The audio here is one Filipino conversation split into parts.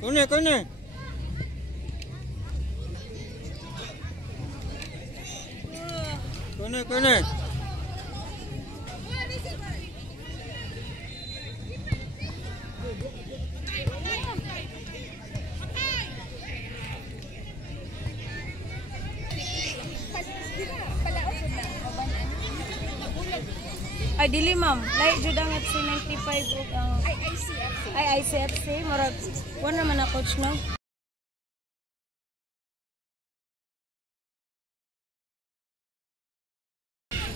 Corner, corner. Corner, corner. Ay dili ma'am, lahi jud ang FC 95 ug ang ICFC murag wala man na coach no.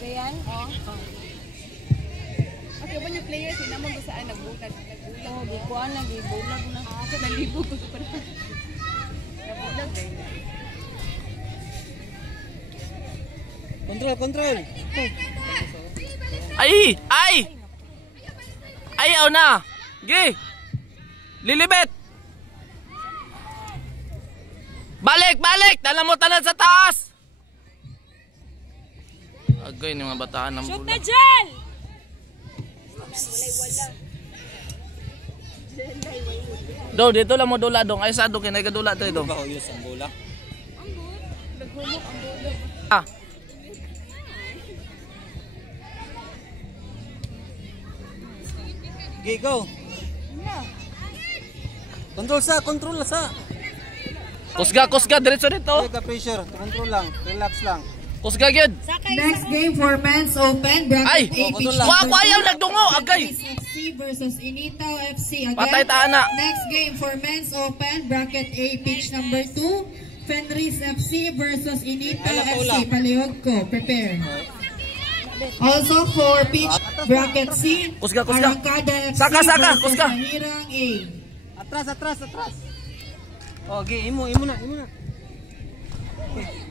Gayan? Oh. Okay, ba yung players hindi naman ba saan nagbulag? Oh, gikuan na gibulag na. Kasi nalibog ko pa. Nabulag din. Control, control. Ay! Ay! Ayaw na! Gi! Lilibet! Balik! Balik! Dala mo tanan sa taas! Agoy ni mga bataan ng Shoot bola. na dyan! Do, dito lang mo dula dong. Ay sa dong kinay kadula to ito. Bahuyos ang bola. Ah. Okay, go. Control na sa. Kusga diretso dito. Ka pressure, control lang, relax lang. Kusga gyud. Next game for men's open. Ay, wa ko ayaw nagdungo agay. FC versus Initaw FC again. Patay ta ana. Next game for men's open bracket A pitch number 2. Fenris FC versus Initaw FC. Palihog ko, prepare. Also for pitch bracket C, Kusga. Arangkada FC Saka, versus kusga. Mahirang A. Atras. Okay, imo na.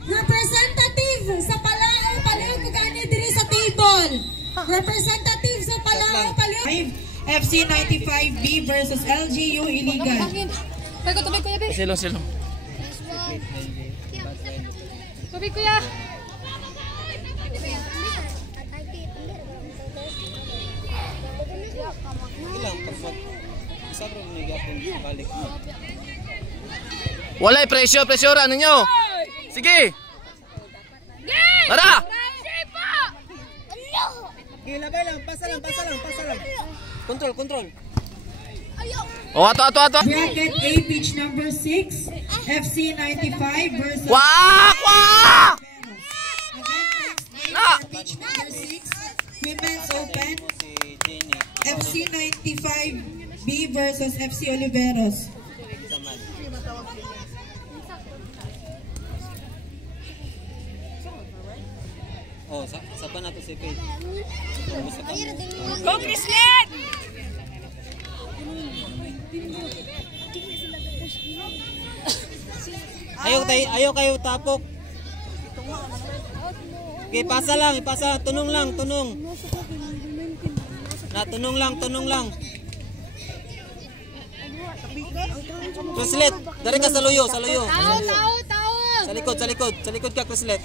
Representative sa Palao, palihog ko gani diri sa table. Representative sa Palao, palihog. FC 95B versus LGU illegal. Kaya ko tubig kuya, be. Silong. Tubig kuya. Ilang pag isa ro ni gapon balik. Walay pressure ano nyo? Sige. Tara. Gilagay lang, pasa lang. Control. Oh, ato. Bracket A pitch number 6, FC 95 versus Wak! Again, next game Na. for pitch number 6, Women's Open, Si Jenny FC 95B versus FC Oliveros. Saman. Oh, sa pa na to si Faith. Go Chrislet! Ayaw kayo tapok. Okay, ipasa lang, tunong lang. Tunong lang. Krislet, dari ka sa luyo. Tao. Sa likod ka, Krislet.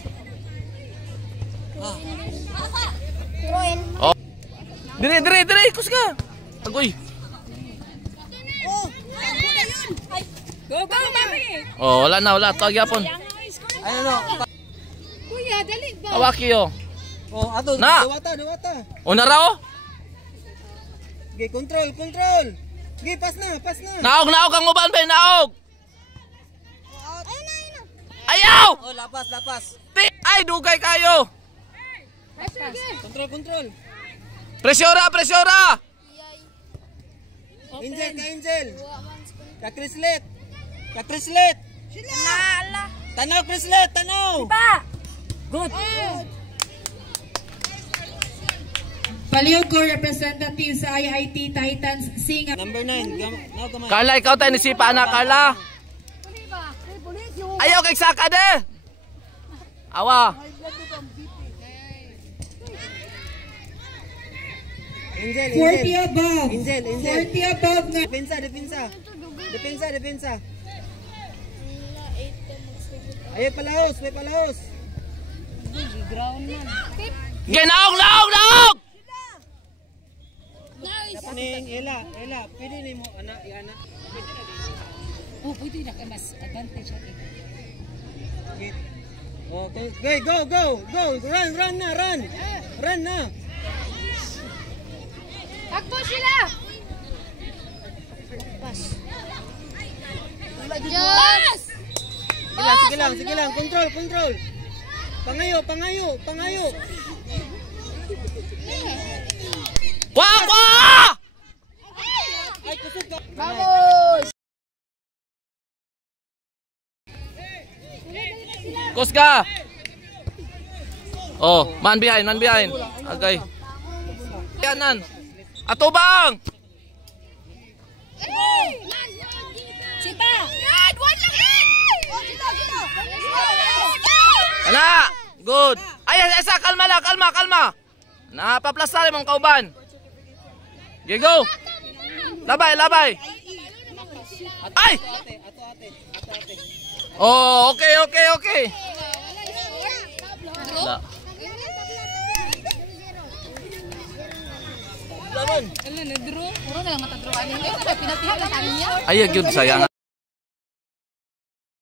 Oh. Dire, kusga. Agoy. Go, mami. Oh, wala. Tawag yapon. Ano? Kuya, dali ba? Awaki yo. Oh, ato, Na. dawata. O naraw? Okay, control. Okay, pas na. Naog ang uban ba? Naog. Ayaw! Oh, lapas. Ay, dugay kayo. Control. Presyora. Angel. Ka Krislet. Tanaw, Krislet, tanaw. Good. Palihog ko representative sa IIT Titans Singa. Number 9. Now come on. Carla, ikaw tayo nisipa na, Carla. Ayaw kay saka de. Awa. Angel. 40 above. Angel. 40 above na. Depensa. Ayaw may palahos. Naog! Nice. Ela, pwede ni mo anak, yana. Oh, pwede na mas advantage natin. Okay, go! Run na! Run na! Takbo sila! Pass! Yes! Sige lang. Control. Pangayo. Wako! Ay, kusog ka. Vamos! Koska! Oh, man behind. Okay. Kanan. Atubang! Sita! Yan! One lang yan! Ana! Good. Ay, isa, kalma. Napaplasari mong kauban. Okay, go. Labay. Ay! Oh, okay. Wala. Puro na lang matadruan niya. Pinatihan lang tayo niya. Ay, yun, sayang.